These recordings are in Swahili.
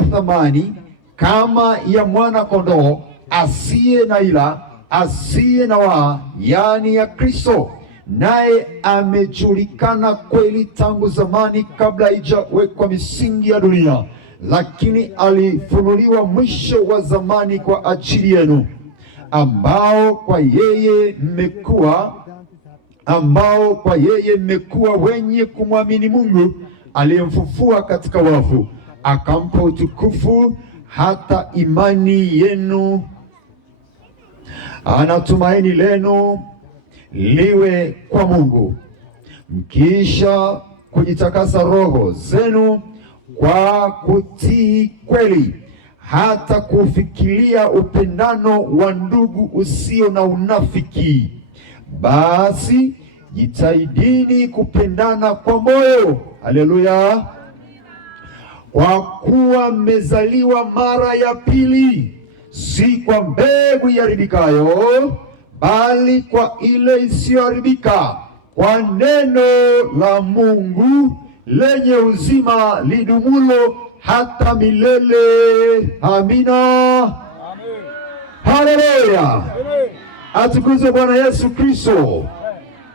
thamani kama ya mwana kondoo asiye na ila asiye na waa, yani ya Kristo, naye amejulikana kweli tangu zamani kabla haijawekwa misingi ya dunia, lakini alifunuliwa mwisho wa zamani kwa ajili yenu, ambao kwa yeye mmekuwa wenye kumwamini Mungu aliyemfufua katika wafu, akampa utukufu hata imani yenu na tumaini lenu liwe kwa Mungu, mkiisha kujitakasa roho zenu kwa kutii kweli, hata kufikiria upendano wa ndugu usio na unafiki. Basi jitahidini kupendana kwa moyo. Haleluya! Kwa kuwa mmezaliwa mara ya pili, si kwa mbegu iharibikayo, bali kwa ile isiyoharibika, kwa neno la Mungu lenye uzima lidumulo hata milele. Amina. Amen. Haleluya. Atukuzwe Bwana Yesu Kristo.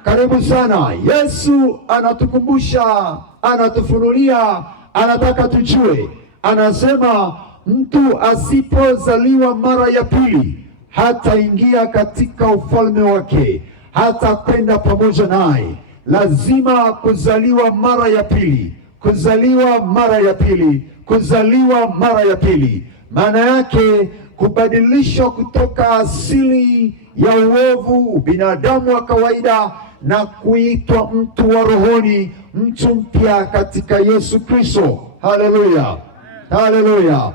Karibu sana. Yesu anatukumbusha, anatufunulia, anataka tujue. Anasema mtu asipozaliwa mara ya pili hataingia katika ufalme wake, hata kwenda pamoja naye. Lazima kuzaliwa mara ya pili, kuzaliwa mara ya pili, kuzaliwa mara ya pili. Maana yake kubadilishwa kutoka asili ya uovu, binadamu wa kawaida, na kuitwa mtu wa rohoni, mtu mpya katika Yesu Kristo. Haleluya, haleluya.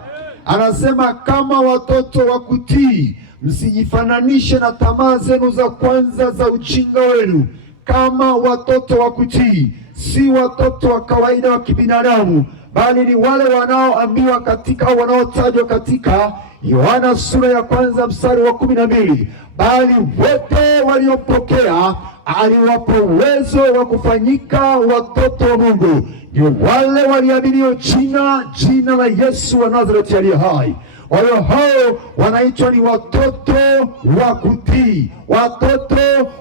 Anasema kama watoto wa kutii, msijifananishe na tamaa zenu za kwanza za ujinga wenu. Kama watoto wa kutii, si watoto wa kawaida wa kibinadamu, bali ni wale wanaoambiwa katika au wanaotajwa katika Yohana sura ya kwanza mstari wa 12, bali wote waliopokea aliwapa uwezo wa kufanyika watoto wa Mungu, ni wale waliaminio jina la Yesu wa Nazareti aliye hai. Kwa hiyo hao wanaitwa ni watoto wa kutii, watoto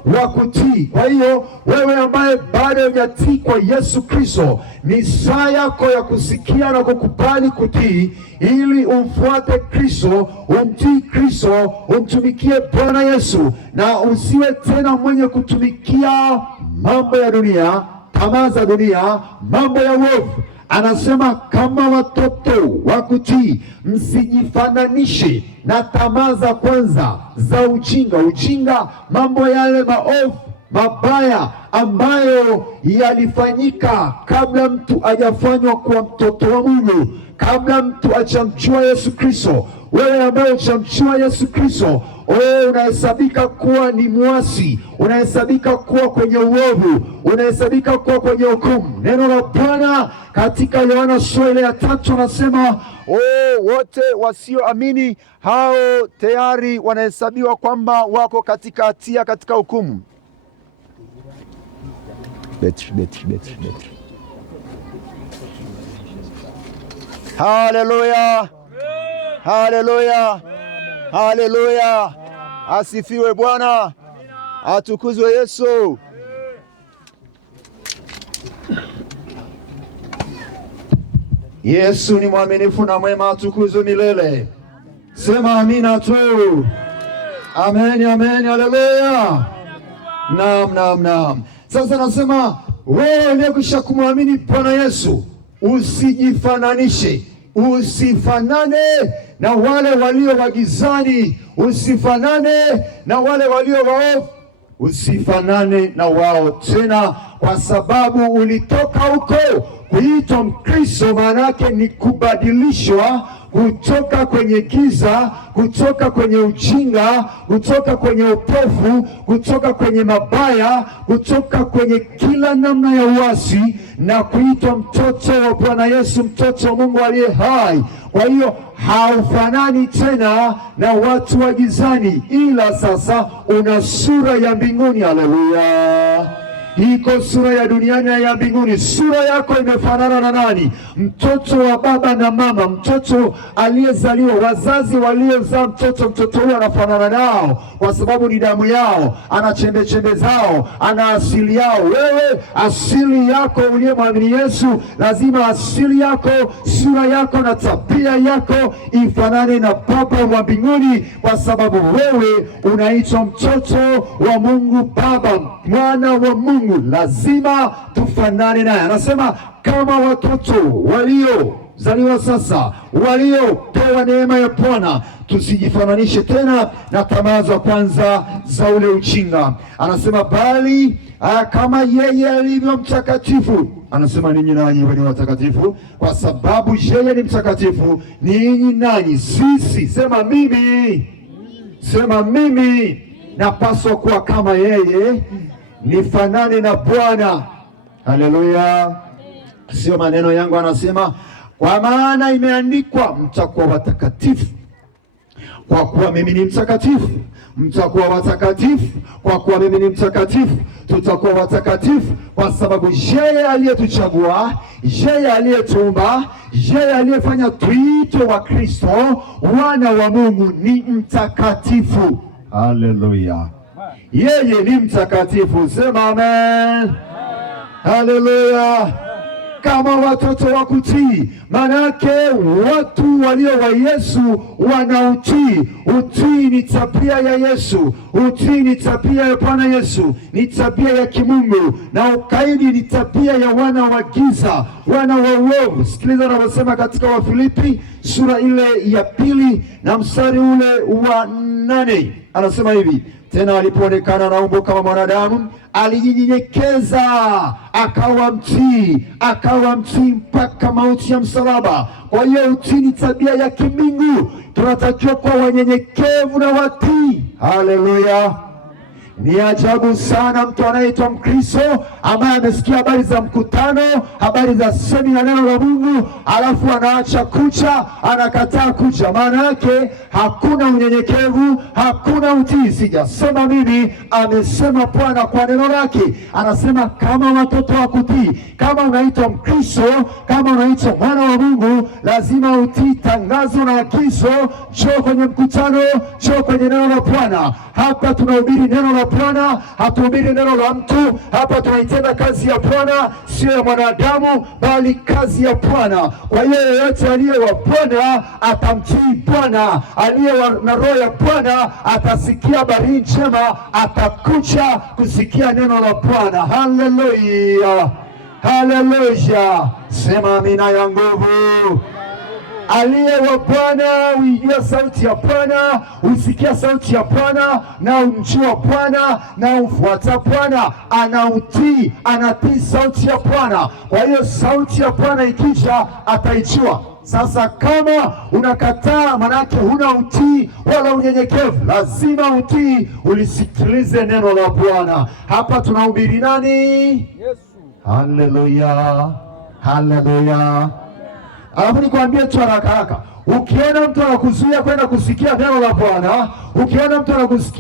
wa kutii. Kwa hiyo wewe ambaye bado hujatii kwa Yesu Kristo, ni saa yako ya kusikia na kukubali kutii, ili umfuate Kristo, umtii Kristo, umtumikie Bwana Yesu, na usiwe tena mwenye kutumikia mambo ya dunia, tamaa za dunia, mambo ya uovu. Anasema kama watoto wa kutii, msijifananishe na tamaa za kwanza za ujinga, mambo yale maovu mabaya ambayo yalifanyika kabla mtu hajafanywa kuwa mtoto wa Mungu, kabla mtu hajamjua Yesu Kristo. Wewe ambaye hujamjua Yesu Kristo, unahesabika kuwa ni mwasi, unahesabika kuwa kwenye uovu, unahesabika kuwa kwenye hukumu. Neno la Bwana katika Yohana sura ya 3 anasema wote wasioamini hao tayari wanahesabiwa kwamba wako katika hatia, katika hukumu. Betri. Haleluya, haleluya, haleluya. Asifiwe Bwana, atukuzwe Yesu. Yesu ni mwaminifu na mwema, atukuzwe milele. Sema amina tu. Amen, amen, haleluya. Naam. Sasa nasema wewe uliyekwisha kumwamini Bwana Yesu, usijifananishe, usifanane na wale walio wagizani, usifanane na wale walio waovu, usifanane na wao tena, kwa sababu ulitoka huko. Kuitwa Mkristo maana yake ni kubadilishwa kutoka kwenye giza, kutoka kwenye ujinga, kutoka kwenye upofu, kutoka kwenye mabaya, kutoka kwenye kila namna ya uasi, na kuitwa mtoto wa Bwana Yesu, mtoto wa Mungu aliye hai. Kwa hiyo haufanani tena na watu wa gizani, ila sasa una sura ya mbinguni. Haleluya! iko sura ya duniani na ya mbinguni. Sura yako imefanana na nani? Mtoto wa baba na mama, mtoto aliyezaliwa, wazazi waliozaa mtoto huyo anafanana nao, kwa sababu ni damu yao, ana chembe chembe zao, ana asili yao. Wewe asili yako uliyemwamini Yesu, lazima asili yako, sura yako na tabia yako ifanane na Baba wa mbinguni, kwa sababu wewe unaitwa mtoto wa Mungu Baba, mwana wa Mungu. Lazima tufanane naye. Anasema kama watoto waliozaliwa sasa, waliopewa neema ya Bwana, tusijifananishe tena na tamaa za kwanza za ule ujinga. Anasema bali kama yeye alivyo mtakatifu. Anasema ninyi nanyi ni watakatifu kwa sababu yeye ni mtakatifu. Ninyi nanyi, sisi, sema mimi, sema mimi napaswa kuwa kama yeye, nifanane na Bwana. Haleluya! Sio maneno yangu, anasema kwa maana imeandikwa, mtakuwa watakatifu kwa kuwa mimi ni mtakatifu. Mtakuwa watakatifu kwa kuwa mimi ni mtakatifu. Tutakuwa watakatifu kwa sababu yeye aliyetuchagua, yeye aliyetuumba, yeye aliyefanya tuitwe wa Kristo, wana wa Mungu, ni mtakatifu. Haleluya! Yeye ni mtakatifu. Sema amen. Haleluya! Kama watoto wa kutii, manake watu walio wa Yesu wanautii. Utii ni tabia ya Yesu, utii ni tabia ya Bwana Yesu, ni tabia ya kimungu, na ukaidi ni tabia ya wana wa giza, wana wa uovu. Sikiliza anavyosema katika Wafilipi sura ile ya 2 na mstari ule wa 8. Anasema hivi: tena alipoonekana na umbo kama mwanadamu, alijinyenyekeza akawa mtii mpaka mauti ya msalaba. Kwa hiyo utii ni tabia ya kimbingu. Tunatakiwa kuwa wanyenyekevu na watii. Haleluya! Ni ajabu sana mtu anayeitwa Mkristo ambaye amesikia habari za mkutano, habari za semina neno la Mungu, alafu anaacha kucha, anakataa kucha. Maana yake hakuna unyenyekevu, hakuna utii. Sijasema mimi, amesema Bwana kwa neno lake. Anasema kama watoto wa kutii. Kama unaitwa Mkristo, kama unaitwa mwana wa Mungu, lazima utii tangazo na agizo. Njoo kwenye mkutano, njoo kwenye neno la Bwana. Hapa tunahubiri neno la Bwana, hatuhubiri neno la mtu. Hapa tunaitenda kazi ya Bwana, sio ya mwanadamu, bali kazi ya Bwana. Kwa hiyo yeyote aliye wa Bwana atamtii Bwana, aliye na roho ya Bwana atasikia habari njema, atakuja kusikia neno la Bwana. Haleluya, haleluya! Sema amina ya nguvu. Aliye wa Bwana huijua sauti ya Bwana, husikia sauti ya Bwana, na umjua Bwana na umfuata Bwana, anautii, anatii sauti ya Bwana. Kwa hiyo sauti ya Bwana ikija ataijua. Sasa kama unakataa, manake huna utii wala unyenyekevu. Lazima utii, ulisikilize neno la Bwana. Hapa tunahubiri nani? Yesu. Haleluya, haleluya. Alafu nikwambie tu haraka, ukiona mtu anakuzuia kwenda kusikia neno la Bwana, ukiona mtu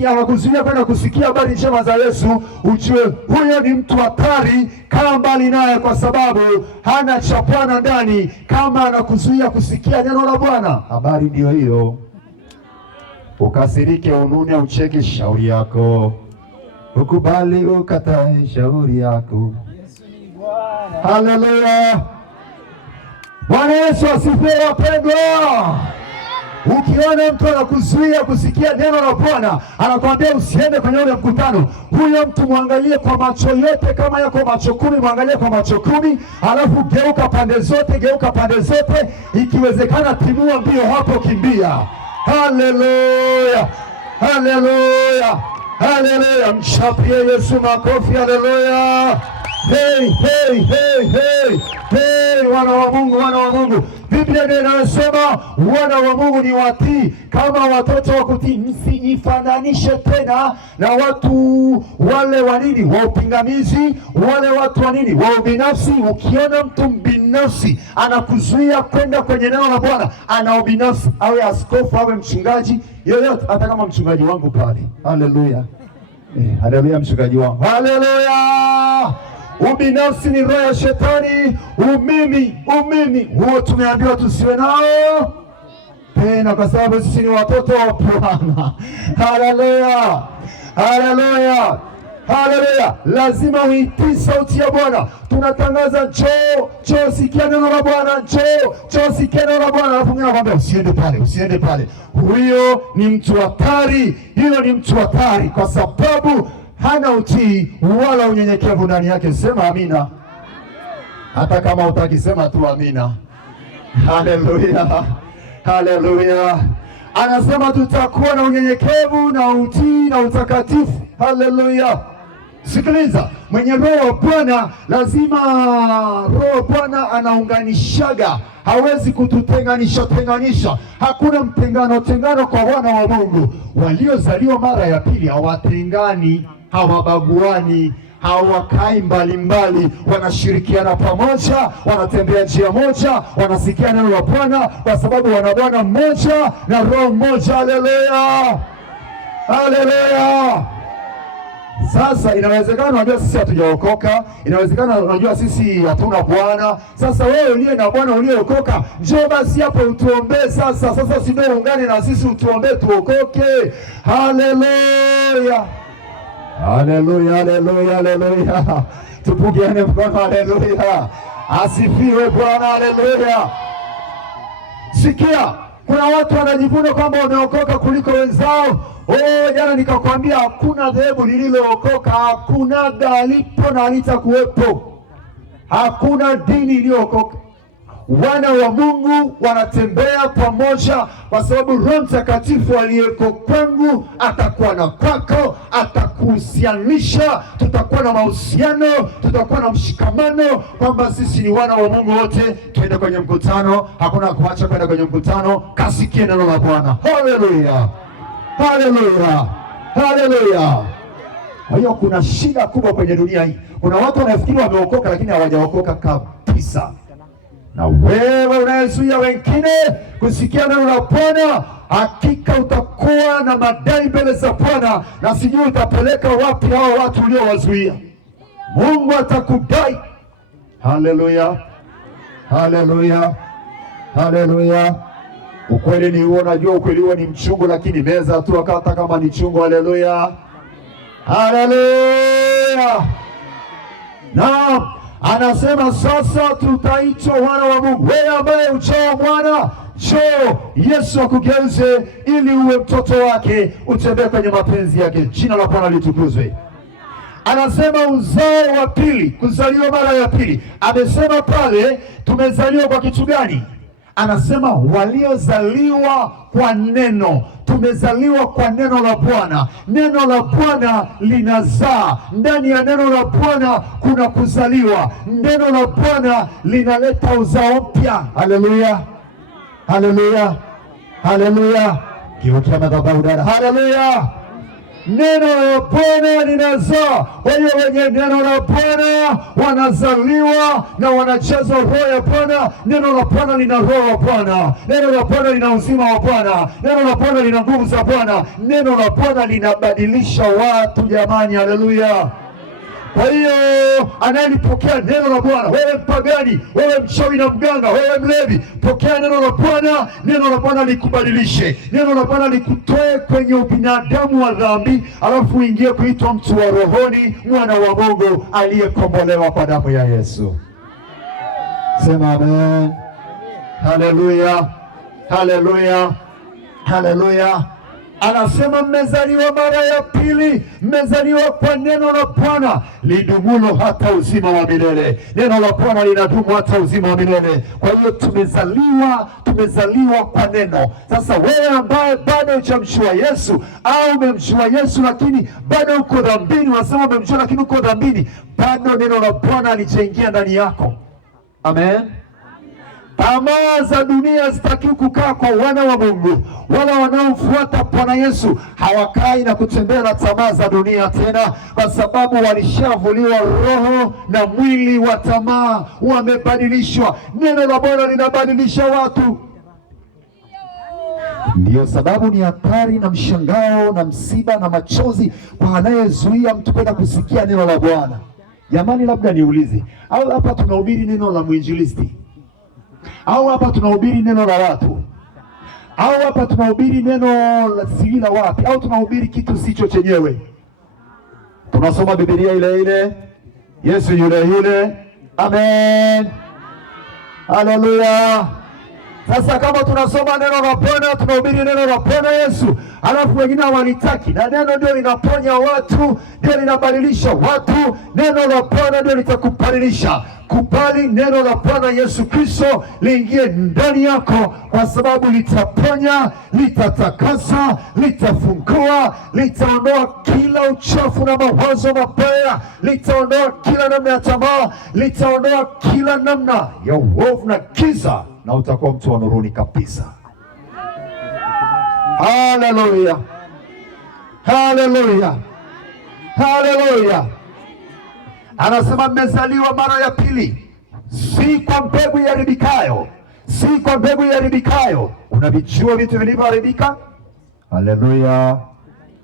anakuzuia kwenda kusikia habari njema za Yesu, ujue huyo ni mtu hatari. Kaa mbali naye, kwa sababu hana cha Bwana ndani. Kama anakuzuia kusikia neno la Bwana, habari ndio hiyo. Ukasirike, unune, ucheke, shauri yako. Ukubali, ukatae, shauri yako. Yesu ni Bwana. Haleluya. Bwana Yesu asifiwe wapendwa. Ukiona mtu anakuzuia kusikia neno la Bwana, anakuambia usiende kwenye ule mkutano, huyo mtu mwangalie kwa macho yote. Kama yako macho 10, mwangalie kwa macho 10, alafu geuka pande zote, ikiwezekana timua mbio hapo, kimbia. Haleluya, haleluya, haleluya! Mchapie Yesu makofi. Haleluya! Hey, hey, hey, hey, hey, wana wa Mungu, wana wa Mungu. Biblia ndio inasema wana wa Mungu ni watii, kama watoto wa kutii. Msijifananishe tena na watu wale wa nini, wa upingamizi, wale watu wa nini, wa ubinafsi. Ukiona mtu mbinafsi anakuzuia kwenda kwenye neno la Bwana, ana ubinafsi, awe askofu, awe mchungaji yoyote, hata kama mchungaji wangu pale. Haleluya, Haleluya, mchungaji wangu. Haleluya. Ubinafsi ni roho ya shetani. Umimi huo tumeambiwa tusiwe nao tena, kwa sababu sisi ni watoto wa Bwana. Haleluya, haleluya, haleluya. Lazima uitii sauti ya Bwana. Tunatangaza njoo sikia neno la Bwana, njoo sikia neno la Bwana. Alafu mwingine anakuambia usiende pale. Huyo ni mtu hatari, hilo ni mtu hatari, kwa sababu hana utii wala unyenyekevu ndani yake. Sema amina. Hata kama utakisema tu amina. Haleluya, haleluya. Anasema tutakuwa na unyenyekevu na utii na utakatifu. Haleluya. Sikiliza, mwenye roho wa Bwana lazima, roho wa Bwana anaunganishaga, hawezi kututenganisha. Hakuna mtengano kwa wana wa Mungu. Waliozaliwa mara ya pili hawatengani, hawabaguani, hawakai mbalimbali, wanashirikiana pamoja, wanatembea njia moja, wanasikia neno la Bwana, kwa sababu wana Bwana mmoja na roho mmoja. Haleluya, haleluya. Sasa inawezekana unajua sisi hatujaokoka, inawezekana unajua sisi hatuna Bwana. Sasa wewe uliye na Bwana, uliyeokoka, njoo basi hapo utuombee sasa. Sasa usiende ungane na sisi, utuombee tuokoke. Haleluya, haleluya, haleluya, haleluya. Tupungiane mkono. Haleluya, asifiwe Bwana. Haleluya. Sikia, kuna watu wanajivuna kwamba wameokoka kuliko wenzao. Jana nikakwambia hakuna dhehebu lililookoka, hakuna galipo na halitakuwepo. Hakuna dini iliyookoka. Wana wa Mungu wanatembea pamoja, kwa sababu Roho Mtakatifu aliyeko kwangu atakuwa na kwako, atakuhusianisha, tutakuwa na mahusiano, tutakuwa na mshikamano, kwamba sisi ni wana wa Mungu wote. Twende kwenye mkutano, hakuna kuacha kwenda kwenye mkutano, kasikie neno la Bwana. Haleluya, haleluya, haleluya. Kwa hiyo kuna shida kubwa kwenye dunia hii. Kuna watu wanafikiri wameokoka lakini hawajaokoka kabisa. Na wewe unayezuia wengine kusikia neno la Bwana, hakika utakuwa na madai mbele za Bwana, na sijui utapeleka wapi hao watu uliowazuia. Mungu atakudai. Haleluya, haleluya, haleluya. Ukweli ni huo, najua ukweli huo ni mchungu, lakini meza tu hata kama ni chungu. Haleluya, haleluya. Naam, anasema sasa tutaitwa wana wa Mungu. Wewe ambaye uchao mwana, njoo Yesu akugeuze ili uwe mtoto wake, utembee kwenye mapenzi yake. Jina la Bwana litukuzwe. Anasema uzao wa pili, kuzaliwa mara ya pili. Amesema pale tumezaliwa kwa kitu gani? Anasema waliozaliwa kwa neno. Tumezaliwa kwa neno la Bwana. Neno la Bwana linazaa. Ndani ya neno la Bwana kuna kuzaliwa. Neno la Bwana linaleta uzao mpya. Haleluya, haleluya, haleluya. Kiukia madhabahu dada. Haleluya. Neno la Bwana linazaa. Kwa hiyo wenye neno la Bwana wanazaliwa na wanachezwa roho ya Bwana. Neno la Bwana lina roho ya Bwana. Neno la Bwana lina uzima wa Bwana. Neno la Bwana lina nguvu za Bwana. Neno la Bwana linabadilisha watu, jamani. Haleluya. Kwa hiyo anayelipokea neno la Bwana, wewe mpagani, wewe mchawi na mganga, wewe mlevi, pokea neno la Bwana. Neno la Bwana likubadilishe. Neno la Bwana likutoe kwenye ubinadamu wa dhambi, alafu uingie kuitwa mtu wa rohoni, mwana wa Mungu aliyekombolewa kwa damu ya Yesu. Sema amen. Haleluya, haleluya, haleluya. Anasema mmezaliwa mara ya pili, mmezaliwa kwa neno la Bwana lidumulo hata uzima wa milele. Neno la Bwana linadumu hata uzima wa milele. Kwa hiyo tumezaliwa kwa neno. Sasa wewe ambaye bado hujamjua Yesu, au umemjua Yesu lakini bado uko dhambini, unasema umemjua lakini uko dhambini, bado neno la Bwana halijaingia ndani yako. Amen. Tamaa za dunia zitaki kukaa kwa wana wa Mungu. Wala wanaomfuata Bwana Yesu hawakai na kutembea na tamaa za dunia tena, kwa sababu walishavuliwa roho na mwili wa tamaa, wamebadilishwa. Neno la Bwana linabadilisha watu. Ndiyo sababu ni hatari na mshangao na msiba na machozi kwa anayezuia mtu kwenda kusikia neno la Bwana. Jamani, labda niulize, au hapa tunahubiri neno la mwinjilisti? Au hapa tunahubiri neno la watu? Au hapa tunahubiri neno la siri la wapi? Au tunahubiri kitu sicho chenyewe? Tunasoma Biblia ile ile, Yesu yule yule. Amen, haleluya. Sasa kama tunasoma neno la Bwana, tunahubiri neno la Bwana Yesu, alafu wengine hawalitaki, na neno ndio linaponya watu, ndio linabadilisha watu, neno la Bwana ndio litakubadilisha. Kubali neno la Bwana Yesu Kristo liingie ndani yako, kwa sababu litaponya, litatakasa, litafungua, litaondoa kila uchafu na mawazo mabaya, litaondoa kila namna ya tamaa, litaondoa kila namna ya uovu na giza, na utakuwa mtu wa nuruni kabisa. Haleluya, haleluya, haleluya. Anasema mmezaliwa mara ya pili, si kwa mbegu iharibikayo, si kwa mbegu iharibikayo. Unavijua vitu vilivyoharibika? Haleluya,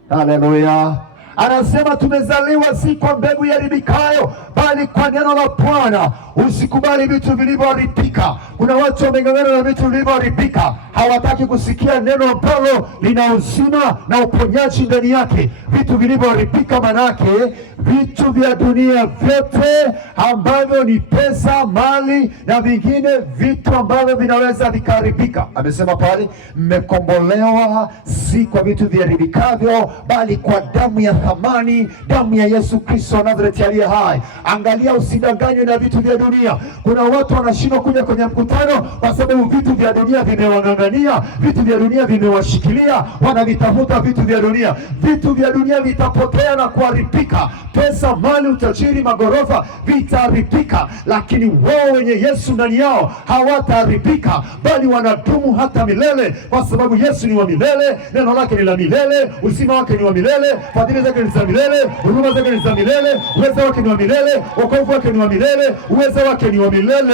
haleluya. Anasema tumezaliwa si kwa mbegu iharibikayo, bali kwa neno la Bwana. Usikubali vitu vilivyoharibika. Kuna watu wameng'ang'ana na vitu vilivyoharibika, hawataki kusikia neno ambalo lina uzima na uponyaji ndani yake. Vitu vilivyoharibika manake vitu vya dunia vyote ambavyo ni pesa, mali na vingine vitu ambavyo vinaweza vikaharibika. Amesema pale, mmekombolewa si kwa vitu viharibikavyo, bali kwa damu ya thamani, damu ya Yesu Kristo Nazareti aliye hai. Angalia, usidanganywe na vitu vya dunia. Kuna watu wanashindwa kuja kwenye mkutano kwa sababu vitu vya dunia vimewang'ang'ania, vitu vya dunia vimewashikilia, wanavitafuta vitu vya dunia. Vitu vya dunia vitapotea na kuharibika. Pesa, mali, utajiri, magorofa vitaharibika, lakini wao wenye Yesu ndani yao hawataharibika, bali wanadumu hata milele, kwa sababu Yesu ni wa milele, neno lake ni la milele, uzima wake ni wa milele, fadhili zake ni za milele, huruma zake ni za milele, uwezo wake ni wa milele, wokovu wake ni wa milele, uwezo wake ni wa milele,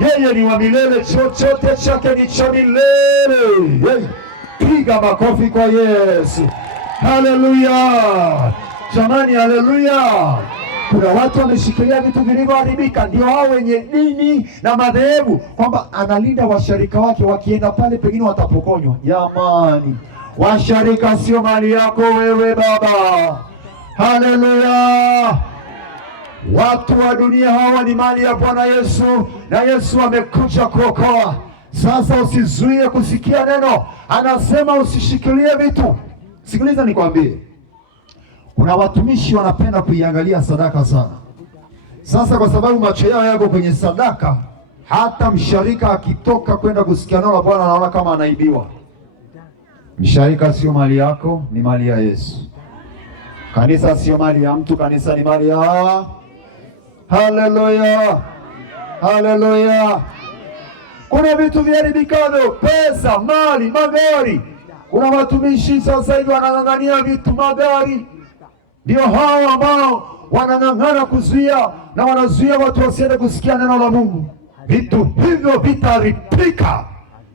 yeye ni wa milele, chochote chake ni cha milele. Piga makofi kwa Yesu. Haleluya jamani, haleluya. Kuna watu wameshikilia vitu vilivyoharibika, ndio hao wenye dini na madhehebu, kwamba analinda washarika wake, wakienda pale pengine watapokonywa. Jamani, washarika sio mali yako wewe baba. Haleluya. Watu wa dunia hawa ni mali ya Bwana Yesu, na Yesu amekuja kuokoa. Sasa usizuie kusikia neno. Anasema usishikilie vitu. Sikiliza nikwambie, kuna watumishi wanapenda kuiangalia sadaka sana. Sasa kwa sababu macho yao yako kwenye sadaka, hata msharika akitoka kwenda kusikia neno la Bwana anaona kama anaibiwa. Msharika sio mali yako, ni mali ya Yesu. Kanisa sio mali ya mtu, kanisa ni mali ya... Haleluya, haleluya. Kuna vitu viharibikavyo, pesa, mali, magari. Kuna watumishi sasa hivi wanang'ang'ania vitu, magari. Ndio hao ambao wanang'ang'ana kuzuia na wanazuia watu wasiende kusikia neno la Mungu. Vitu hivyo vitaharibika,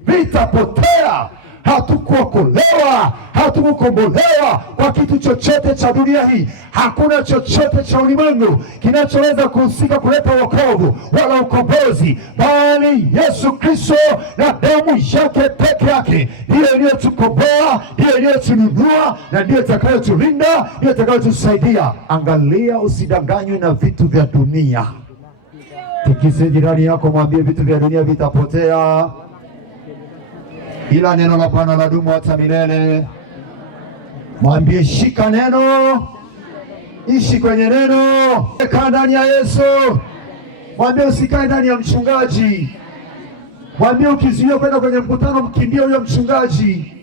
vitapotea. Hatukuokolewa, hatukukombolewa kwa kitu chochote cha dunia hii. Hakuna chochote cha ulimwengu kinachoweza kuhusika kuleta wokovu wala ukombozi, bali Yesu Kristo na damu yake peke yake ndiyo iliyotukomboa, ndiyo iliyotununua, na ndiyo itakayotulinda, ndiyo itakayotusaidia. Angalia, usidanganywe na vitu vya dunia. Tikise jirani yako, mwambie vitu vya dunia vitapotea, ila neno la Bwana ladumu hata milele. Mwambie shika neno, ishi kwenye neno, kaa ndani ya Yesu. Mwambie usikae ndani ya mchungaji. Mwambie ukizuia kwenda kwenye mkutano, mkimbie huyo mchungaji.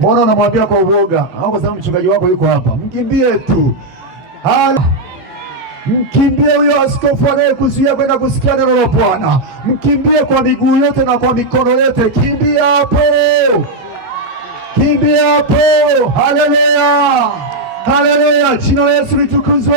Mbona unamwambia kwa uoga? Au kwa sababu mchungaji wako yuko hapa? Mkimbie tu. Mkimbie huyo askofu anayekuzuia kwenda kusikia neno la Bwana. Mkimbie kwa miguu yote na kwa mikono yote. Kimbia hapo, kimbia hapo. Haleluya, haleluya, jina la Yesu litukuzwe.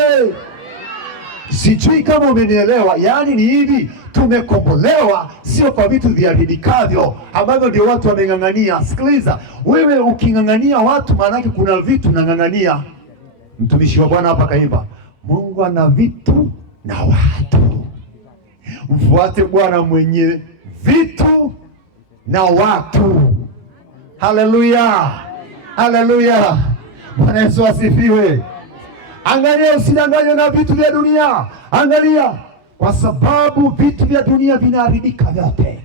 Sijui kama umenielewa. Yaani ni hivi, Tumekombolewa sio kwa vitu viharibikavyo ambavyo ndio watu wameng'ang'ania. Sikiliza, wewe uking'ang'ania watu, maana yake kuna vitu nang'ang'ania. Mtumishi wa Bwana hapa kaimba, Mungu ana vitu na watu. Mfuate Bwana mwenye vitu na watu. Haleluya, haleluya, Bwana Yesu asifiwe. Angalia, usidanganywe na vitu vya dunia. Angalia, kwa sababu vitu vya dunia vinaharibika vyote,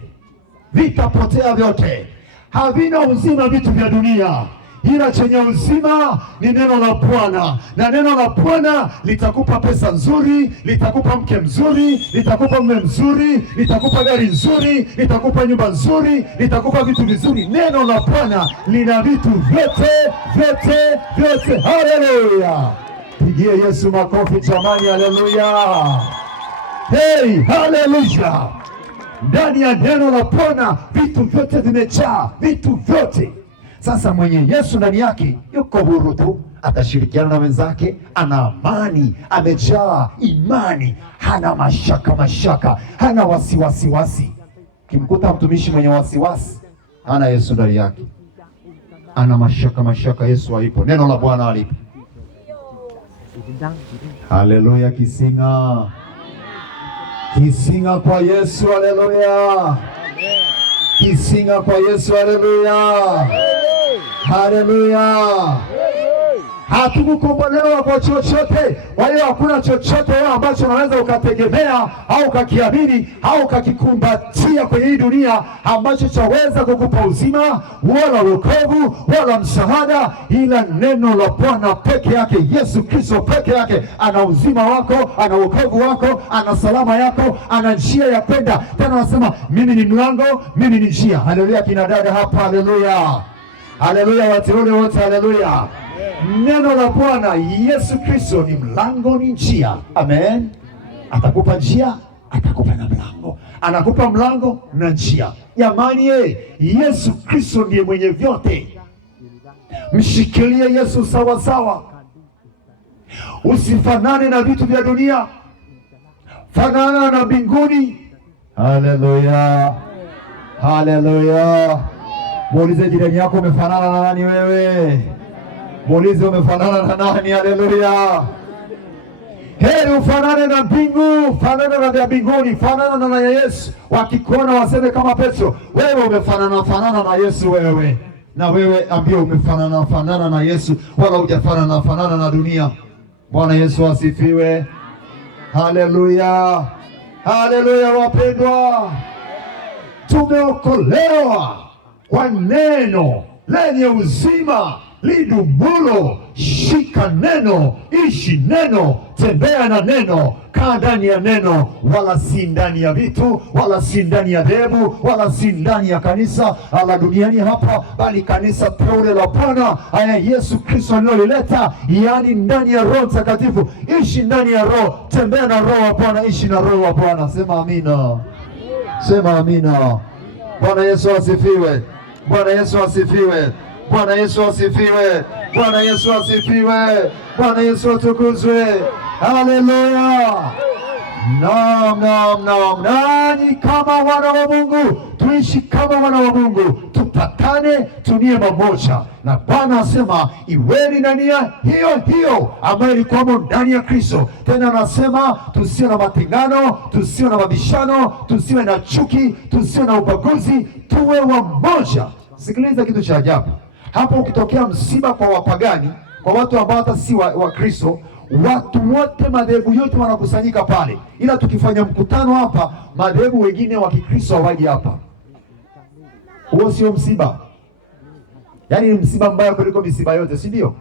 vitapotea vyote, havina uzima vitu vya dunia, ila chenye uzima ni neno la Bwana, na neno la Bwana litakupa pesa nzuri, litakupa mke mzuri, litakupa mume mzuri, litakupa gari nzuri, litakupa nyumba nzuri, litakupa vitu vizuri. Neno la Bwana lina vitu vyote vyote vyote. Haleluya! Pigie Yesu makofi jamani, haleluya! Hey, haleluya! Ndani ya neno la Bwana vitu vyote vimejaa, vitu vyote. Sasa mwenye Yesu ndani yake yuko huru tu, atashirikiana na wenzake, ana amani, amejaa imani, hana mashaka, hana wasiwasi. Kimkuta mtumishi mwenye wasiwasi, hana Yesu ndani yake, ana mashaka, Yesu haipo, neno la Bwana halipo. Haleluya! Kisinga kwa Yesu, haleluya! Kisinga kwa Yesu, haleluya! Haleluya! Hatukukombolewa kwa chochote. Kwa hiyo hakuna chochote ambacho unaweza ukategemea au ukakiamini au ukakikumbatia kwenye hii dunia ambacho chaweza kukupa uzima wala wokovu wala msaada, ila neno la Bwana peke yake. Yesu Kristo peke yake ana uzima wako, ana wokovu wako, ana salama yako, ana njia ya kwenda. Tena anasema mimi ni mlango, mimi ni njia. Haleluya kina dada hapa, haleluya! Haleluya wateule wote, haleluya! Neno la Bwana Yesu Kristo ni mlango, ni njia. Amen. Atakupa njia, atakupa na mlango. Anakupa mlango na njia. Jamani, Yesu Kristo ndiye mwenye vyote. Mshikilie Yesu sawa sawa. Usifanane na vitu vya dunia, fanana na mbinguni. Haleluya, haleluya. Muulize jirani yako, umefanana na nani wewe? Muulize, umefanana na nani? Haleluya. Heri ufanane na mbingu, fanana na vya mbinguni, fanana na Yesu. Wakikuona waseme kama Petro, wewe umefanana na Yesu wewe. Na wewe ambie umefanana na Yesu, wala hujafanana na dunia. Bwana Yesu asifiwe. Haleluya, haleluya wapendwa. Tumeokolewa kwa neno lenye uzima lidumulo. Shika neno, ishi neno, tembea na neno, kaa ndani ya neno, wala si ndani ya vitu, wala si ndani ya dhehebu, wala si ndani ya kanisa la duniani hapa, bali kanisa teule la Bwana aya Yesu Kristo alilolileta, yaani ndani ya Roho Mtakatifu. Ishi ndani ya Roho, tembea na Roho wa Bwana, ishi na Roho wa Bwana. Sema amina, sema amina. Bwana Yesu asifiwe, Bwana Yesu asifiwe, Bwana Yesu asifiwe, Bwana Yesu asifiwe, Bwana Yesu atukuzwe. Haleluya. Naam. Nani kama wana wa Mungu, tuishi kama wana wa Mungu, tupatane, tunie mamoja. Na Bwana asema iweni na nia hiyo hiyo ambayo ilikuwa ndani ya Kristo. Tena anasema tusiwe na matengano, tusiwe na mabishano, tusiwe na chuki, tusiwe na ubaguzi, tuwe wamoja. Sikiliza kitu cha ajabu. Hapo ukitokea msiba kwa wapagani, kwa watu ambao hata si wa Kristo, watu wote, madhehebu yote wanakusanyika pale. Ila tukifanya mkutano hapa, madhehebu wengine wa Kikristo hawaji hapa. Huo sio msiba. Yaani ni msiba mbaya kuliko misiba yote, si ndio?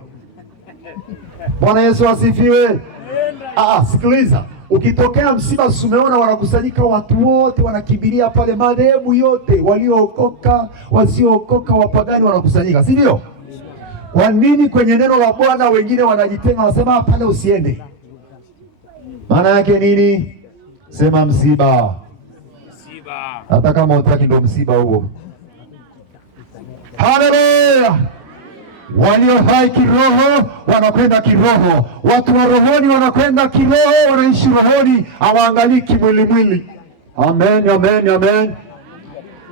Bwana Yesu asifiwe. Sikiliza. Ukitokea msiba, umeona wanakusanyika watu wote, wanakimbilia pale, madhehebu yote, waliookoka, wasiookoka, wapagani wanakusanyika, si ndio? Kwa nini kwenye neno la Bwana wengine wanajitenga, wanasema pale usiende? Maana yake nini? Sema msiba. Hata kama utaki, ndio msiba huo. Haleluya. Walio hai kiroho wanakwenda kiroho, watu wa rohoni wanakwenda kiroho, wanaishi rohoni, hawaangalii kimwili. Amen, amen, amen.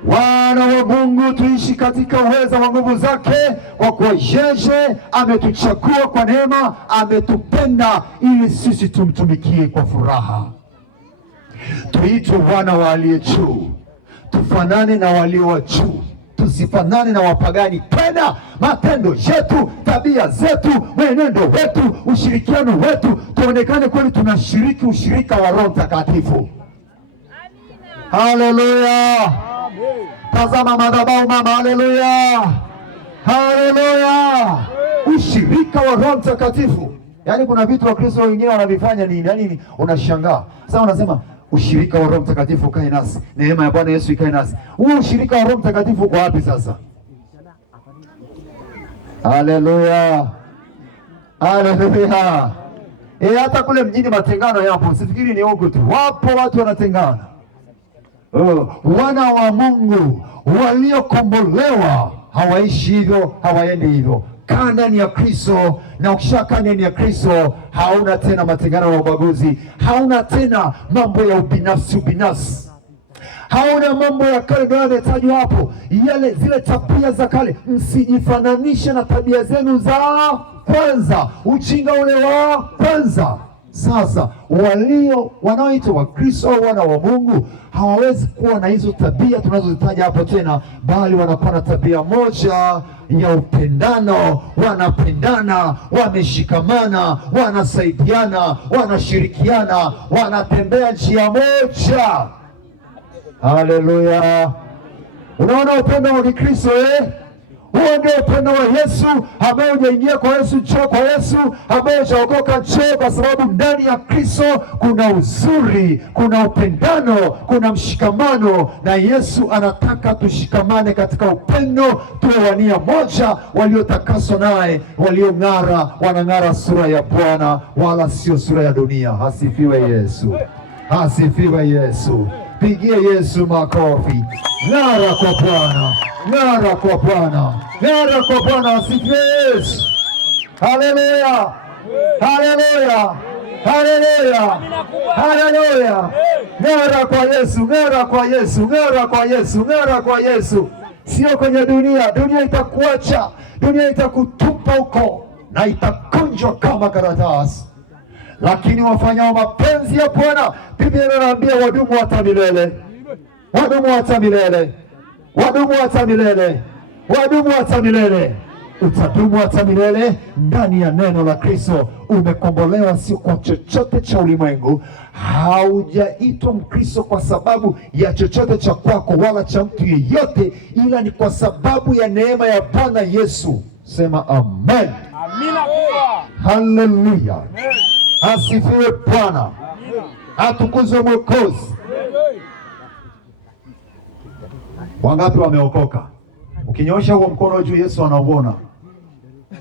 Wana wa Mungu, tuishi katika uweza wa nguvu zake, kwa kuwa yeye ametuchagua kwa neema, ametupenda ili sisi tumtumikie kwa furaha. Tuitwe wana wa aliye juu, tufanane na walio wa juu, tusifanane na wapagani tena. Matendo yetu, tabia zetu, mwenendo wetu, ushirikiano wetu, tuonekane kweli tunashiriki ushirika wa Roho Mtakatifu. Haleluya! Tazama madhabahu mama, haleluya, haleluya. Ushirika wa Roho Mtakatifu, yaani kuna vitu wa Kristo wengine wanavifanya nini, yaani unashangaa. Sasa unasema ushirika wa Roho Mtakatifu ukae nasi, neema ya Bwana Yesu ikae nasi. Huu ushirika wa Roho Mtakatifu uko wapi sasa? Haleluya, haleluya. Hata kule mjini matengano yapo, sifikiri ni huko tu, wapo watu wanatengana. Wana wa Mungu waliokombolewa hawaishi hivyo, hawaendi hivyo. Kaa ndani ya Kristo, na ukishakaa ndani ya Kristo hauna tena matengano na ubaguzi, hauna tena mambo ya ubinafsi, hauna mambo ya kale ndio yametajwa hapo, zile tabia za kale. Msijifananishe na tabia zenu za kwanza, ujinga ule wa kwanza. Sasa wanaoitwa Wakristo au wana wa Mungu hawawezi kuwa na hizo tabia tunazozitaja hapo tena, bali wanakuwa na tabia moja ya upendano. Wanapendana, wameshikamana, wanasaidiana, wanashirikiana, wanatembea njia moja. Haleluya! Unaona upendo wa Kikristo Huo ndio upendo wa Yesu, ambaye hujaingia kwa Yesu, njoo kwa Yesu. Ambaye hujaokoka, njoo, kwa sababu ndani ya Kristo kuna uzuri, kuna upendano, kuna mshikamano, na Yesu anataka tushikamane katika upendo, tuwe wania moja, waliotakaswa naye, waliong'ara, wanang'ara sura ya Bwana wala sio sura ya dunia. Asifiwe Yesu, asifiwe Yesu. Pigie Yesu makofi. Ng'ara kwa Bwana, ng'ara kwa Bwana, ng'ara kwa Bwana. Asifiwe Yesu. Haleluya, haleluya, haleluya, haleluya. Ng'ara kwa Yesu, ng'ara kwa Yesu, ng'ara kwa Yesu, ng'ara kwa Yesu. Sio kwenye dunia. Dunia itakuacha, dunia itakutupa huko na itakunjwa kama karatasi. Lakini wafanyao mapenzi ya Bwana, Biblia inaambia wadumu hata milele, wadumu hata milele, wadumu hata milele, wadumu hata milele. Utadumu hata milele ndani ya neno la Kristo. Umekombolewa sio kwa chochote cha ulimwengu. Haujaitwa Mkristo kwa sababu ya chochote cha kwako wala cha mtu yeyote, ila ni kwa sababu ya neema ya Bwana Yesu. Sema amen. Amina. Haleluya. Asifiwe Bwana, atukuzwe Mwokozi. Wangapi wameokoka? Ukinyosha huo mkono juu, Yesu anauona.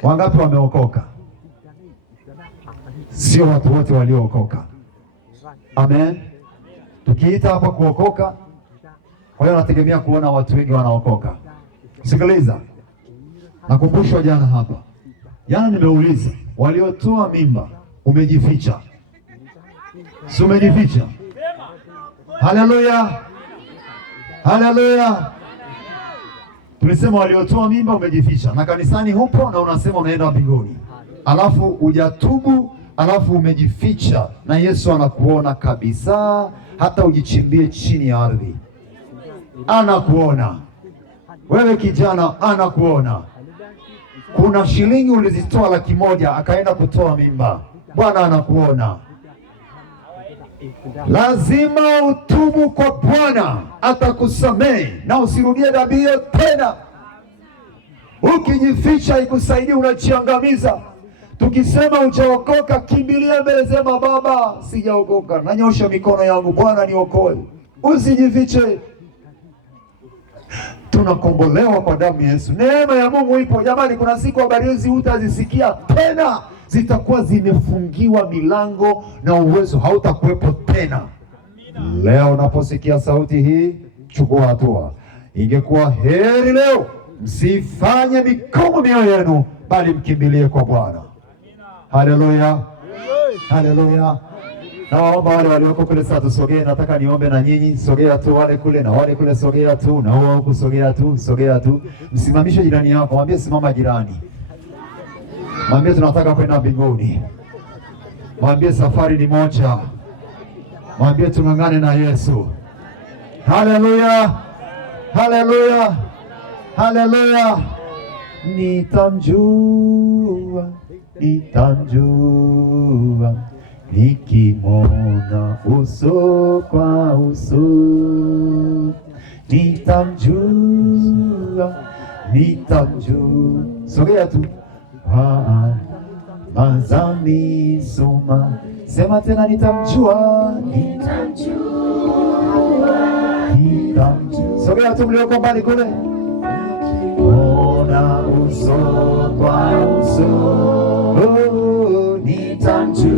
Wangapi wameokoka? Sio watu wote waliookoka. Amen. Tukiita hapa kuokoka, kwa hiyo nategemea kuona watu wengi wanaokoka. Sikiliza, nakumbushwa jana hapa. Jana nimeuliza, waliotoa mimba, umejificha? Si umejificha? Haleluya, haleluya. Tulisema waliotoa mimba umejificha, na kanisani hupo na unasema unaenda mbinguni, alafu hujatubu, alafu umejificha, na Yesu anakuona kabisa. Hata ujichimbie chini ya ardhi, anakuona wewe. Kijana, anakuona. Kuna shilingi ulizitoa 100,000 akaenda kutoa mimba, Bwana anakuona. Lazima utubu kwa Bwana, atakusamehe na usirudie dhambi hiyo tena. Ukijificha ikusaidii, unajiangamiza. Tukisema hujaokoka, kimbilia mbele, sema Baba, sijaokoka, nanyosha mikono yangu, Bwana niokoe. Usijifiche. Tunakombolewa kwa damu ya Yesu. Neema ya Mungu ipo jamani. Kuna siku habari hizi hutazisikia tena, zitakuwa zimefungiwa milango na uwezo hautakuwepo tena. Leo unaposikia sauti hii, chukua hatua. Ingekuwa heri leo msifanye mikomo mioyo yenu, bali mkimbilie kwa Bwana. Haleluya, haleluya. Na waomba wale walioko kule sasa tusogee, nataka niombe na nyinyi, sogea tu wale kule na wale kule, sogea tu na wao huku, sogea tu, sogea tu. Msimamishe jirani yako, mwambie simama jirani. Mwambie tunataka kwenda mbinguni. Mwambie safari ni moja. Mwambie tung'ang'ane na Yesu. Haleluya. Haleluya. Haleluya. Nitamjua, nitamjua, nikimwona uso kwa uso. Nitamjua, nitamjua. Sogea tu. Mazami suma. Sema tena nitamjua, nitamjua, nitamjua. Sogea tu mlioko mbali kule. Ona uso kwa uso. Nitamjua,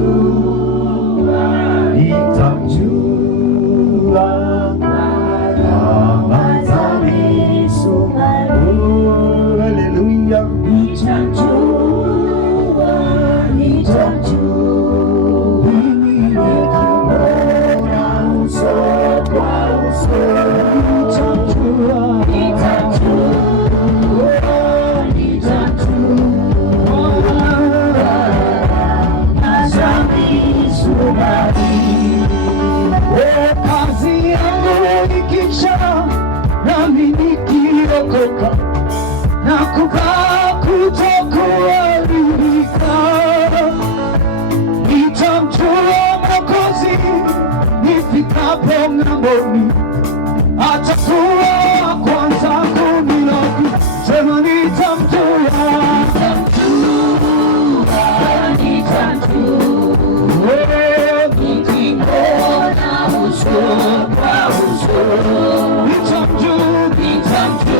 nitamjua. Mazami suma. Haleluya. Nitamjua, nitamjua. Nikimwona uso kwa uso. Nitamjua, nitamjua, nitamjua. Mazami subari. Kazi yangu ikisha, nami nikiokoka, na kukaa kutokuharibika, nitamjua Mwokozi nifikapo ng'amboni, atakuwa wa kwanza kunilaki. Sema nitamjua, nitamjua, nitamjua, nikimwona uso kwa uso. Nitamjua, nitamjua,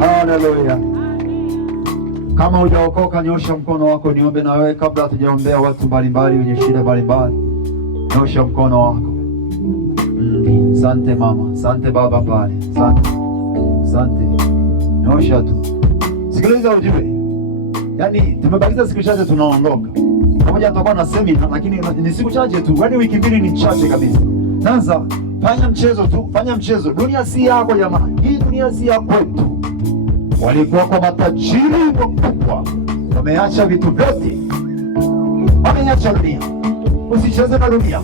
Haleluya. Kama hujaokoka nyosha mkono wako niombe na wewe kabla hatujaombea watu mbalimbali wenye shida mbalimbali. Nyosha mkono wako. Asante mama, asante baba pale. Asante. Asante. Nyosha tu. Sikiliza ujue. Yaani tumebakiza siku chache tunaondoka. Pamoja tutakuwa na semina lakini ni siku chache tu. Yaani wiki mbili ni chache kabisa. Sasa fanya mchezo tu, fanya mchezo. Dunia si yako jamani. Hii dunia si ya kwetu. Walikuwa kwa matajiri wakubwa, wameacha vitu vyote, wameacha dunia. Usicheze na dunia.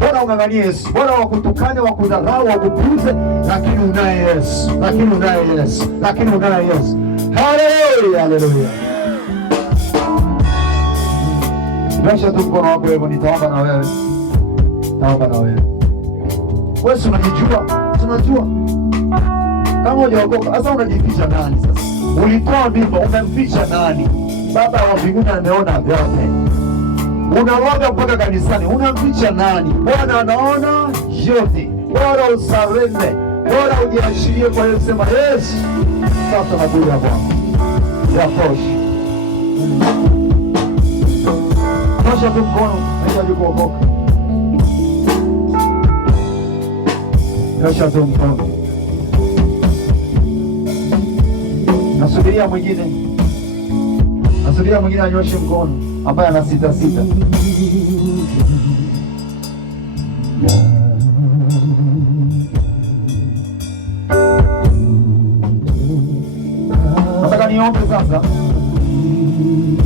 Bora ung'ang'anie Yesu, bora wakutukane, wakudharau, wakupuuze, lakini unaye Yesu, lakini unaye Yesu, lakini unaye Yesu. Haleluya, haleluya. Nyosha tu mkono wako hivyo, nitaomba na wewe. Naomba na wewe. Wewe unajijua, tunajua. Kama hujaokoka, sasa unajificha nani sasa? Ulitoa mimba, umemficha nani? Baba wa mbinguni ameona vyote. Unawaga mpaka kanisani, unamficha nani? Bwana anaona yote. bora usarende, bora ujiachilie kwa Yesu. Sema Yesu, sasa nakuja Bwana, yatosha. Nyosha tu mkono, nahitaji kuokoka. Nyosha tu mkono. Nasubiria mwingine anyoshe mkono ambaye ana sita. Nataka niombe sasa.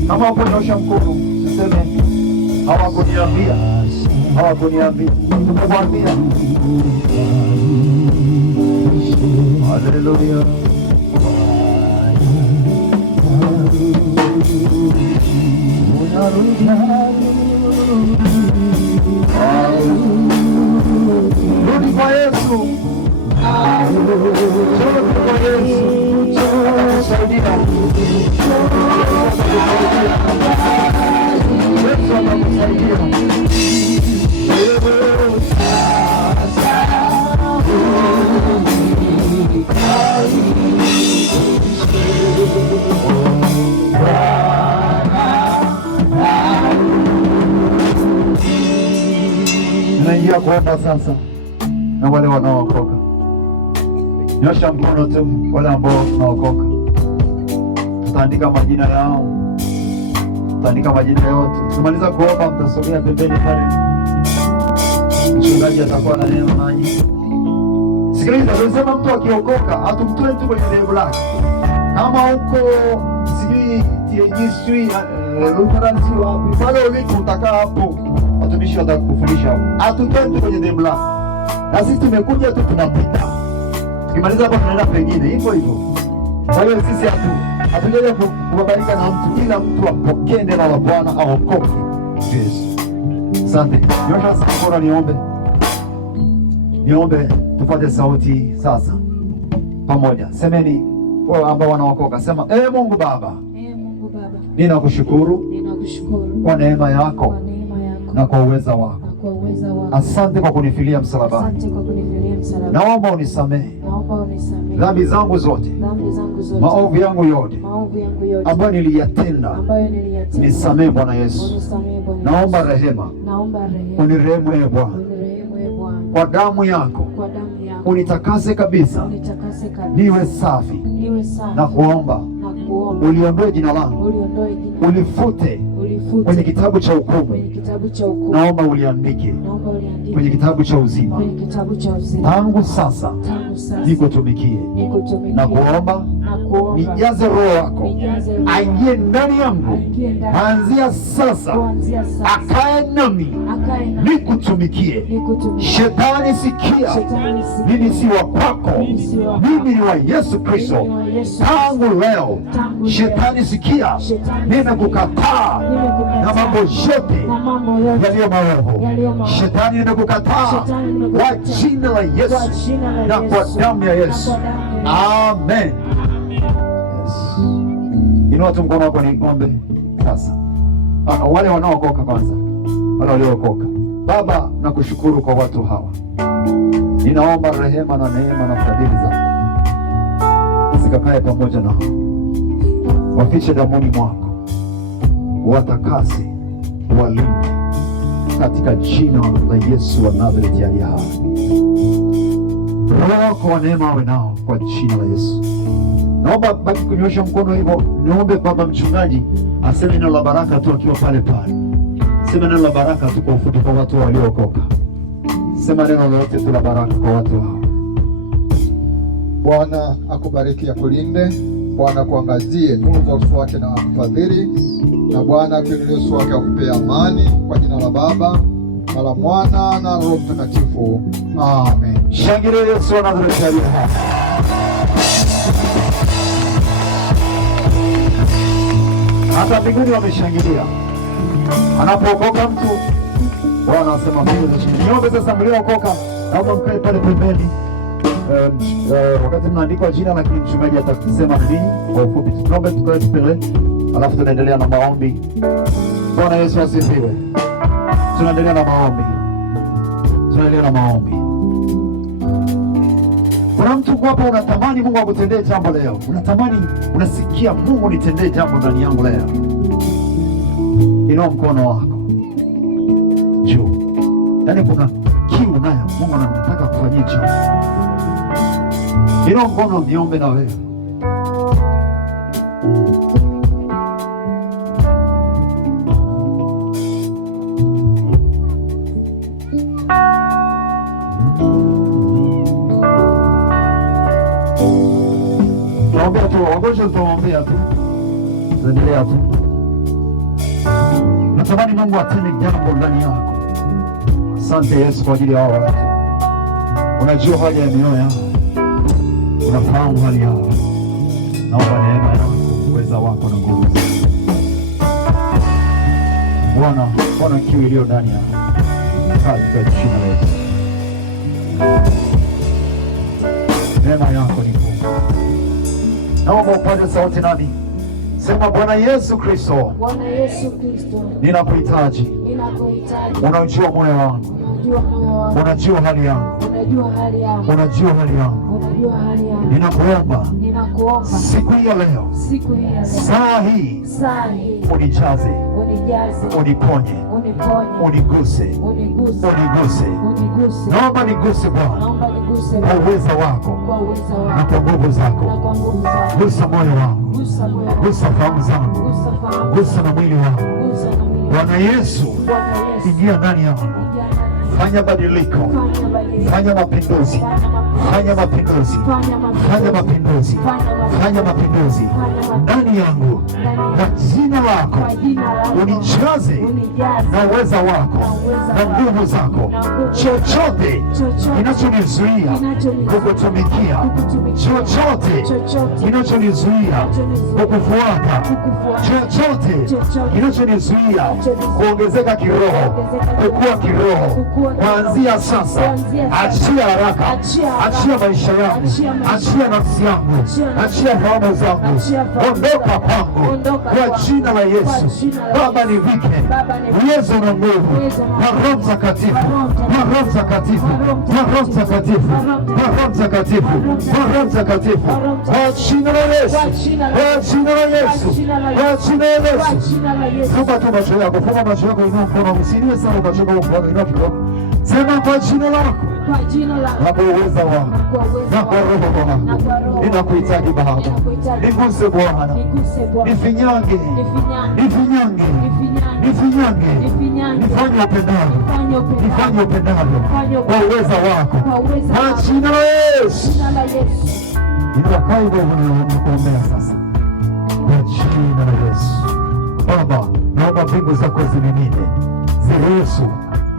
Kama uko nyosha mkono, usiseme hawakuniambia. Tumekwambia. Haleluya. Rudi kwa Yesu. Naingia kuomba sasa na wale wanaookoka. Nyosha mkono tu wale ambao wanaokoka. Tutaandika majina yao, tutaandika majina yote. Tumaliza kuomba, mtasogea pembeni pale, mchungaji atakuwa na neno nanyi. Sikiliza, tunasema mtu akiokoka atumtoe tu kwenye dhehebu lake. Kama uko sijui TAG Lutheran si wapi, pale ulipo utakaa hapo, watumishi watakufundisha. Atutoe tu kwenye dhehebu lake. Na sisi tumekuja tu tunapita. Tukimaliza hapa tunaenda pengine, hivyo. Kwa hiyo sisi hatujaja kubabarika na mtu, ila mtu apokee neno la Bwana, aokoke. Yesu. Asante. Nyosha mkono niombe tupate sauti sasa. Pamoja. Semeni wao ambao wanaokoka. Sema, Mungu Baba. Ninakushukuru kwa neema yako na kwa uweza wako. Asante kwa kunifilia msalabani. Naomba unisamehe dhambi zangu zote, maovu yangu yote ambayo niliyatenda. Nisamehe Bwana Yesu. Naomba rehema, unirehemu ee Bwana. Kwa damu yako unitakase kabisa, niwe safi. Na kuomba uliondoe jina langu, ulifute kwenye kitabu cha hukumu. Naomba uliandike kwenye kitabu cha uzima. Tangu sasa nikutumikie. Na kuomba nijaze Roho wako aingie ndani yangu, kuanzia sasa akae nami, nikutumikie. Shetani sikia, mimi si wa kwako, mimi ni wa Yesu Kristo. Tangu leo shetani sikia, nimekukataa na mambo yote yaliyo maovu. Shetani nimekukataa kwa jina la Yesu na kwa damu ya Yesu. Amen. Yes. Inua tu mkono wako niombe sasa. Wale wanaokoka kwanza. Wale waliookoka. Baba, nakushukuru kwa watu hawa. Ninaomba rehema na neema na fadhili zako zikakae pamoja nao. Wafiche damuni mwako, watakase, walinde katika jina la Yesu wa Nazareti aliye hai. Roho wako wa neema awe nao kwa jina la Yesu. Naomba baki kunyosha mkono hivyo. Niombe baba mchungaji aseme neno la baraka tu akiwa pale. Sema neno la baraka tu kwa ufupi kwa watu waliookoka. Sema neno lolote tu la baraka kwa watu hao. Bwana akubariki, akulinde. Bwana kuangazie nuru za uso wake na akufadhili. Na Bwana akuinulie uso wake akupe amani, kwa jina la Baba na la Mwana na Roho Mtakatifu. Amen. Shangilia Yesu wa Nazareti aliye hai. Hata mbinguni wameshangilia. Anapookoka mtu, Bwana anasema mbingu zinashangilia. Niombe sasa mliokoka, naomba mkae pale pembeni. Wakati mnaandikwa jina, lakini mchungaji atasema nini kwa ufupi. Tunaombe tukae pale, alafu tunaendelea na maombi. Bwana Yesu asifiwe. Tunaendelea na maombi. Kuna mtu hapa unatamani Mungu akutendee jambo leo. Unatamani, unasikia Mungu nitendee jambo ndani yangu leo. Inua mkono wako juu. Yaani kuna kiu nayo Mungu anataka kufanyia jambo. Inua mkono niombe na wewe. Tuombea tu, wagonjwa tuombea tu. Endelea tu. Natamani Mungu atende jambo ndani yako. Asante Yesu kwa ajili ya hao watu. Unajua haja ya mioyo yao. Unafahamu hali yao. Naomba neema yako, uweza wako na nguvu zako. Bwana kiu iliyo ndani yao. Katika jina la Yesu. Neema yako ni kubwa. Naomba upande sauti nani? Sema Bwana Yesu Kristo. Bwana Yesu Kristo. Ninakuhitaji. Unajua moyo wangu. Unajua hali yangu. Unajua hali yangu. Ninakuomba siku hii ya leo, saa hii, unijaze, uniponye, uniguse. Naomba niguse Bwana kwa uweza wako na kwa nguvu zako. Gusa moyo wangu, gusa fahamu zangu, gusa na mwili wangu. Bwana Yesu, ingia ndani yangu. Fanya badiliko, fanya mapinduzi, fanya mapinduzi, fanya mapinduzi, fanya mapinduzi ndani yangu. Kwa jina lako unijaze na uweza wako na nguvu zako. Chochote kinachonizuia kukutumikia, chochote kinachonizuia kukufuata, chochote kinachonizuia kuongezeka kiroho, kukua kiroho, kuanzia sasa, achia haraka, achia maisha yangu, achia nafsi yangu, achia fahamu zangu, ondoka kwangu kwa jina la Yesu. Baba nivike uwezo na nguvu na Roho Mtakatifu, na Roho Mtakatifu, na Roho Mtakatifu, na Roho Mtakatifu, na Roho Mtakatifu, kwa jina la Yesu, kwa jina la Yesu, kwa jina la Yesu. Funga tu macho yako, funga macho yako, inua mkono, usinie sana macho yako, mkono inua kidogo. Sema kwa jina lako, na kwa uweza wako, na kwa Roho wako, ninakuhitaji Baba. Niguse Bwana, nifinyange, nifinyange, nifinyange, nifanye upendavyo, nifanye upendavyo kwa uweza wako, kwa jina la Yesu. Ninakaa hivyo nikuombea sasa, kwa jina la Yesu. Baba, naomba mbingu zako zimimine, ziruhusu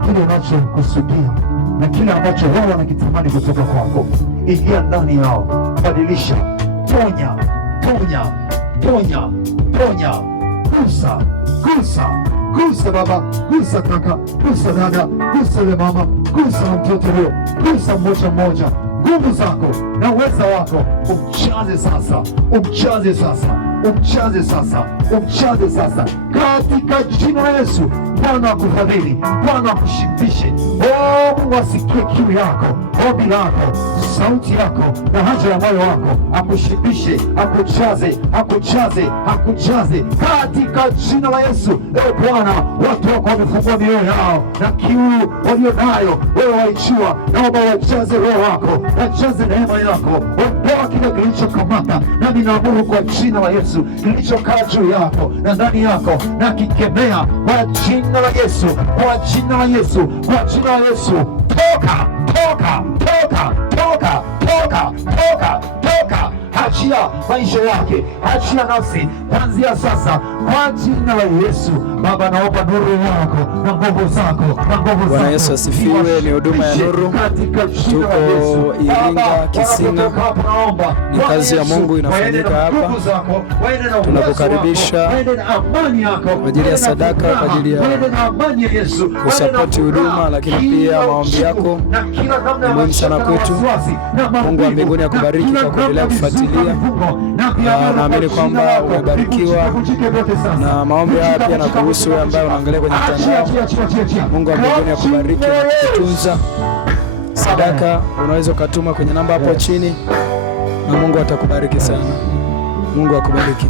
kile unachokusudia na kile ambacho wao wanakitamani kutoka kwako. Ingia ndani yao, badilisha, ponya, ponya, ponya, ponya, gusa, gusa, gusa Baba, gusa kaka, gusa dada, gusa le mama, gusa mtoto huyo, gusa mmoja mmoja. Nguvu zako na uweza wako umchaze sasa, umchaze sasa, umchaze sasa, umchaze sasa, katika jina la Yesu. Bwana akufadhili, Bwana akushibishe. Mungu asikie kiu yako, ombi lako, sauti yako na haja ya moyo wako, akushibishe, akujaze, akujaze, akujaze katika jina la Yesu. Bwana, watu wako wamefungua mioyo yao na kiu walio nayo wewe waijua. Naomba wajaze Roho wako, wajaze neema yako, ondoa kile kilichokamata, nami naamuru kwa jina la Yesu kilichokaa juu yako na ndani yako na kikemea kwa jina la Yesu, kwa jina la Yesu, kwa jina la Yesu. Toka, toka, toka, toka, toka, toka, toka. Achia maisha yake, achia nafsi kuanzia sasa kwa jina la Yesu. Baba, naomba nuru yako na nguvu zako, na nguvu zako. Bwana Yesu asifiwe. Ni huduma ya nuru, tuko Iringa Kisina, ni kazi ya Mungu inafanyika hapa. Tunakukaribisha kwa ajili ya sadaka, kwa ajili ya kusapoti huduma, lakini pia maombi yako ni muhimu sana kwetu. Mungu wa mbinguni akubariki kwa kuendelea kufuatilia, na naamini kwamba umebarikiwa na maombi haya pia na kuhusu wewe ambaye unaangalia kwenye mtandao. Mungu wa mbinguni akubariki na kukutunza. sadaka unaweza ukatuma kwenye namba hapo chini, na Mungu atakubariki sana. Mungu akubariki.